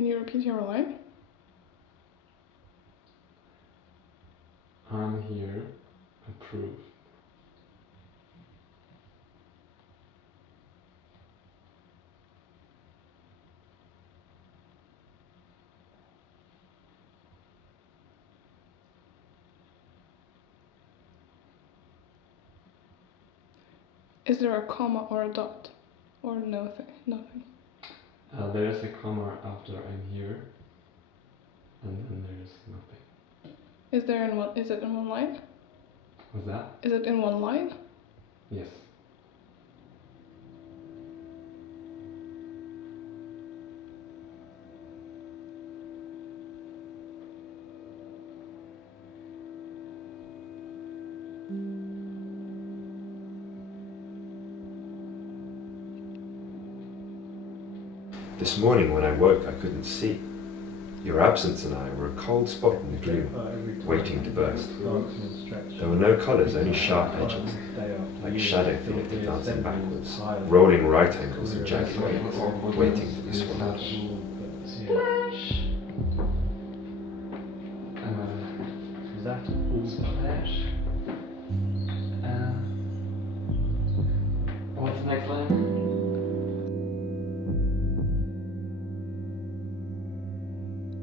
Can you repeat your line? I'm here, approved. Is there a comma or a dot? Or nothing? There is a comma after I'm here, and then there is nothing. Is it in one line? What's that? Is it in one line? Yes. This morning when I woke, I couldn't see. Your absence and I were a cold spot in the gloom, waiting to burst. There were no colours, only sharp edges, like shadow theatre dancing backwards, rolling right angles and jagged waves, waiting to be swallowed. Splash! Is that all splash? What's the next line?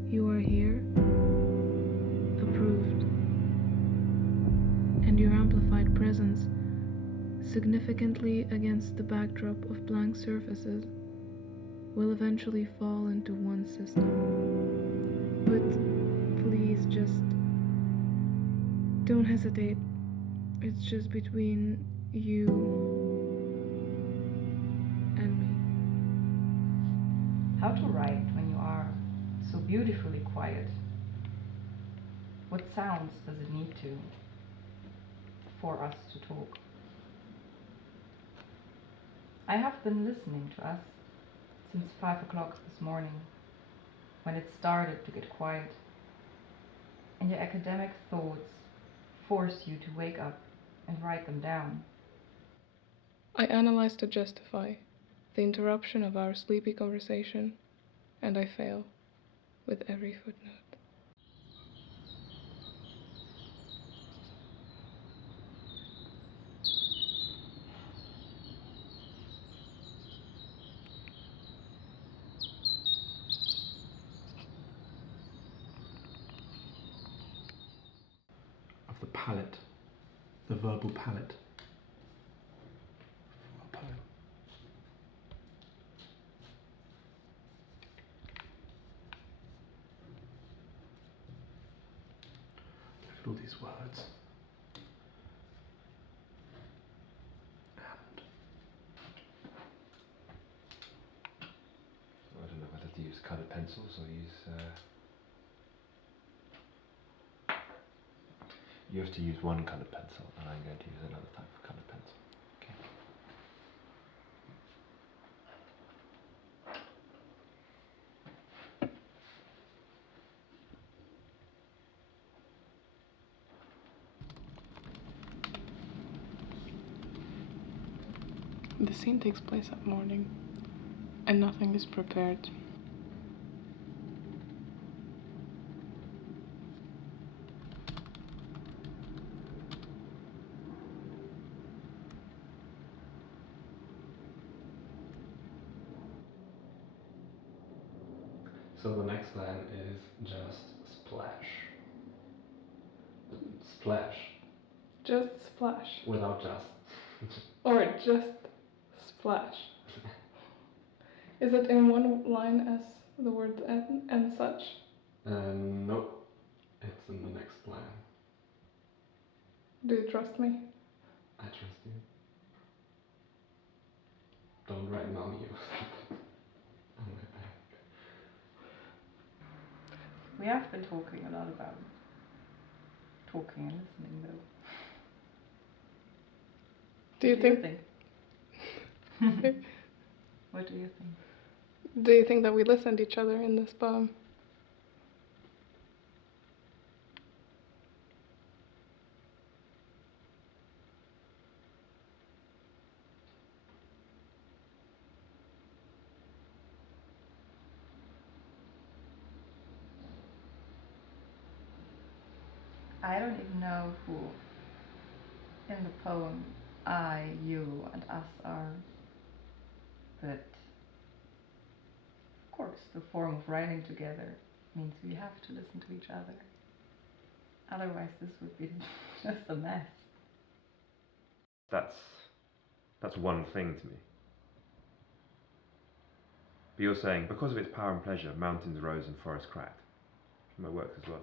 You are here, approved, and your amplified presence, significantly against the backdrop of blank surfaces, will eventually fall into one system. But please just don't hesitate. It's just between you and me. How to write when you are so beautifully quiet? What sounds does it need to for us to talk? I have been listening to us since 5 o'clock this morning, when it started to get quiet, and your academic thoughts force you to wake up and write them down. I analyze to justify the interruption of our sleepy conversation, and I fail with every footnote. Of the palette, the verbal palette. For a poem. Look at all these words. And I don't know whether to use coloured pencils or use... You have to use one coloured pencil, and I'm going to use another type of coloured pencil. Okay. The scene takes place at morning, and nothing is prepared. so the next line is just splash. Splash. Just splash. Without just. Or just splash. Is it in one line as the word and such? Nope. It's in the next line. Do you trust me? I trust you. Don't write mommy or something on my back. We have been talking a lot about talking and listening, though. Do you think? What do you think? Do you think that we listened to each other in this poem? I don't even know who in the poem I, you, and us are, but of course the form of writing together means we have to listen to each other. Otherwise this would be just a mess. That's one thing to me. But you're saying, because of its power and pleasure, mountains rose and forests cracked. My works as well.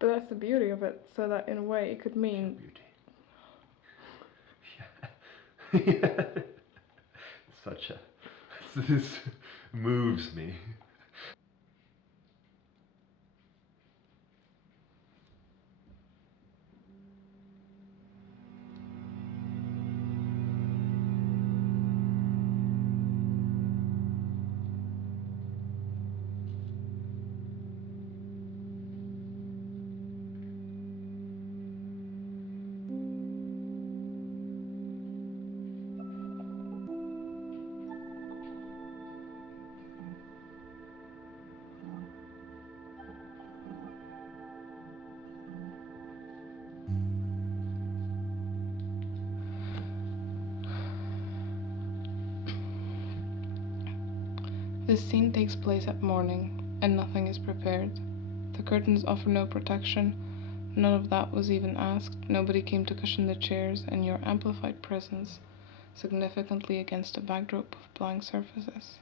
But that's the beauty of it, so that in a way it could mean... Beauty. Yeah. Such a... This moves me. This scene takes place at morning, and nothing is prepared. The curtains offer no protection, none of that was even asked, nobody came to cushion the chairs, and your amplified presence significantly against a backdrop of blank surfaces.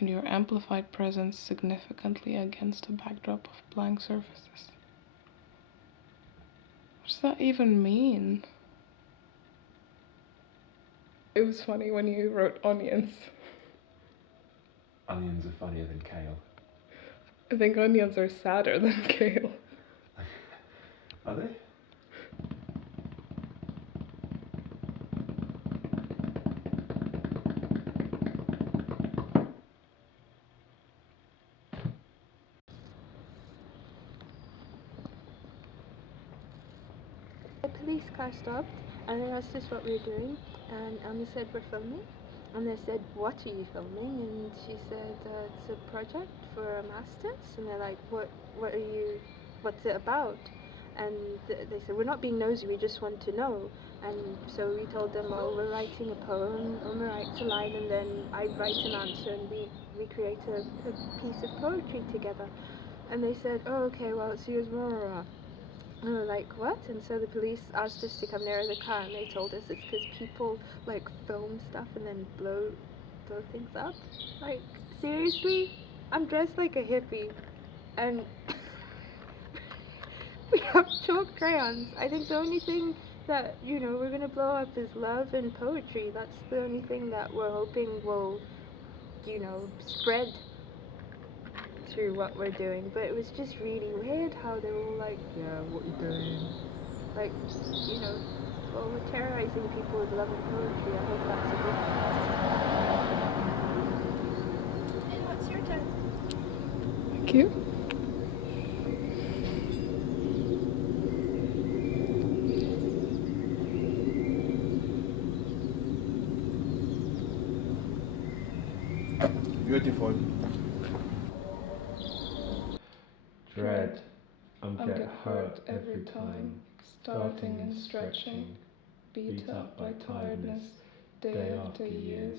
And your amplified presence significantly against a backdrop of blank surfaces. What does that even mean? It was funny when you wrote onions. Onions are funnier than kale. I think onions are sadder than kale. Are they? The police car stopped and they asked us what we were doing, and Emma said we're filming, and they said, what are you filming? And she said it's a project for a master's, and they're like, what's it about? And they said, we're not being nosy, we just want to know. And so we told them, oh, we're writing a poem, Emma writes a line, and then I write an answer, and we create a piece of poetry together. And they said, oh, okay, well, it's yours, more. And we were like, what? And so the police asked us to come near the car, and they told us it's because people like film stuff and then blow things up. Like, seriously? I'm dressed like a hippie, and we have chalk crayons. I think the only thing that, we're gonna blow up is love and poetry. That's the only thing that we're hoping will, spread through what we're doing. But it was just really weird how they were all like, yeah, what you doing? Like, well, we're terrorizing people with love and poetry. I hope that's a good thing. And what's your turn? Thank you. Beautiful. Dread, get hurt every time, starting and stretching, beat up by tiredness, day after years,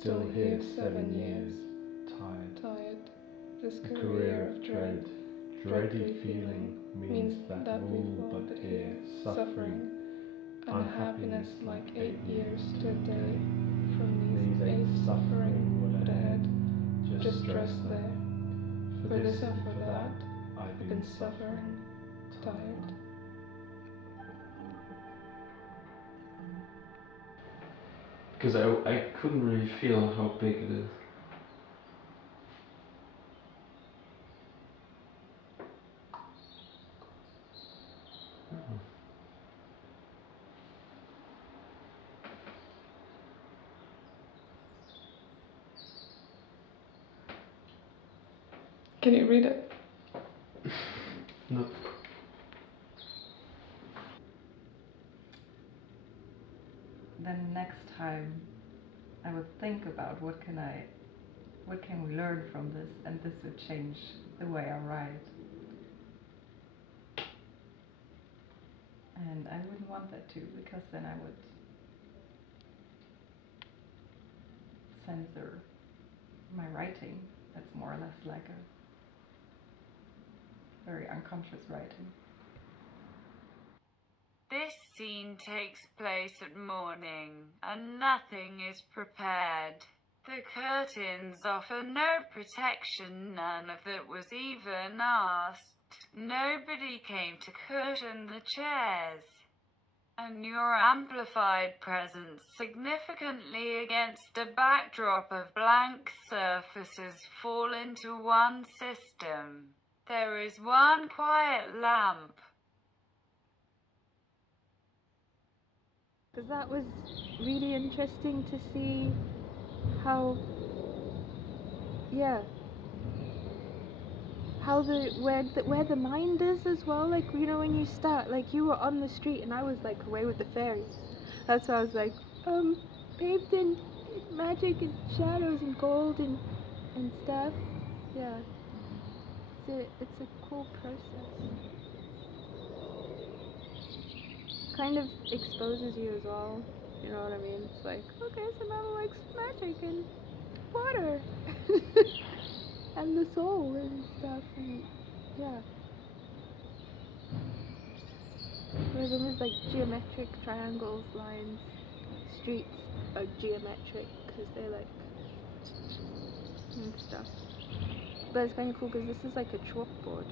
still here 7 years, tired. This A career of dread, dready feeling means that all but here, suffering, unhappiness like 8 years to a day, from these 8 suffering would ahead, just stress there, for this and for that, I've been suffering, tired. Because I couldn't really feel how big it is. Can you read it? No. Then next time I would think about what can I what can we learn from this? And this would change the way I write. And I wouldn't want that to, because then I would censor my writing. That's more or less like a very unconscious writing. This scene takes place at morning, and nothing is prepared. The curtains offer no protection, none of it was even asked. Nobody came to cushion the chairs. And your amplified presence significantly against a backdrop of blank surfaces fall into one system. There is one quiet lamp. Because that was really interesting to see how, how where the mind is as well. Like, you know, when you start, like, you were on the street and I was like away with the fairies. That's why I was like, paved in magic and shadows and gold and stuff. Yeah, it's a cool process. Kind of exposes you as well, you know what I mean? It's like, okay, so Mama likes magic and water and the soul and stuff, and yeah. There's almost like geometric triangles, lines, streets are geometric because they're like and stuff. But it's kind of cool because this is like a chalkboard,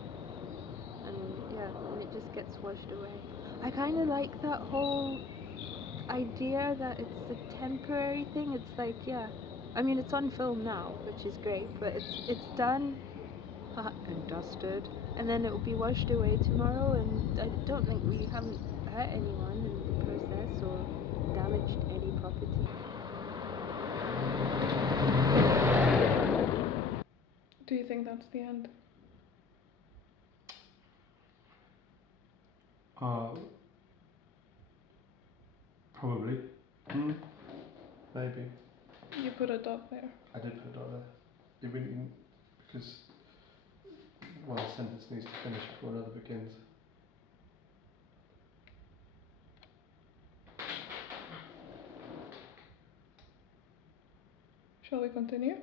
and it just gets washed away. I kind of like that whole idea that it's a temporary thing. It's like, I mean, it's on film now, which is great, but it's done and dusted, and then it will be washed away tomorrow, and I don't think we haven't hurt anyone in the process or damaged any property. Do you think that's the end? Probably. Maybe. You put a dot there. I did put a dot there. It really, because one sentence needs to finish before another begins. Shall we continue?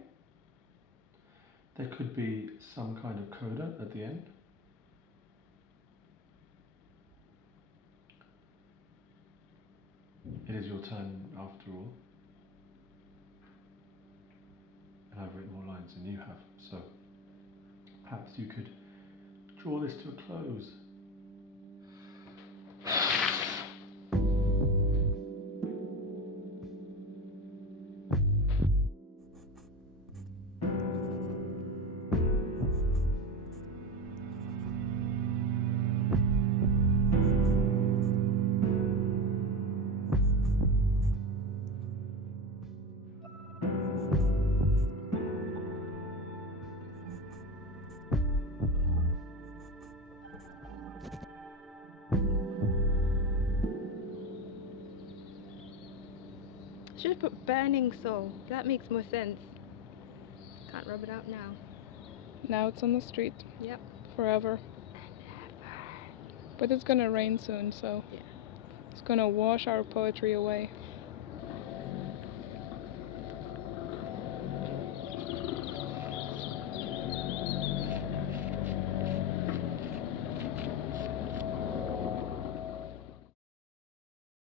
There could be some kind of coda at the end. It is your turn after all. And I've written more lines than you have, so perhaps you could draw this to a close. Should have put burning soul. That makes more sense. Can't rub it out now. Now it's on the street. Yep. Forever. But it's gonna rain soon, so it's gonna wash our poetry away.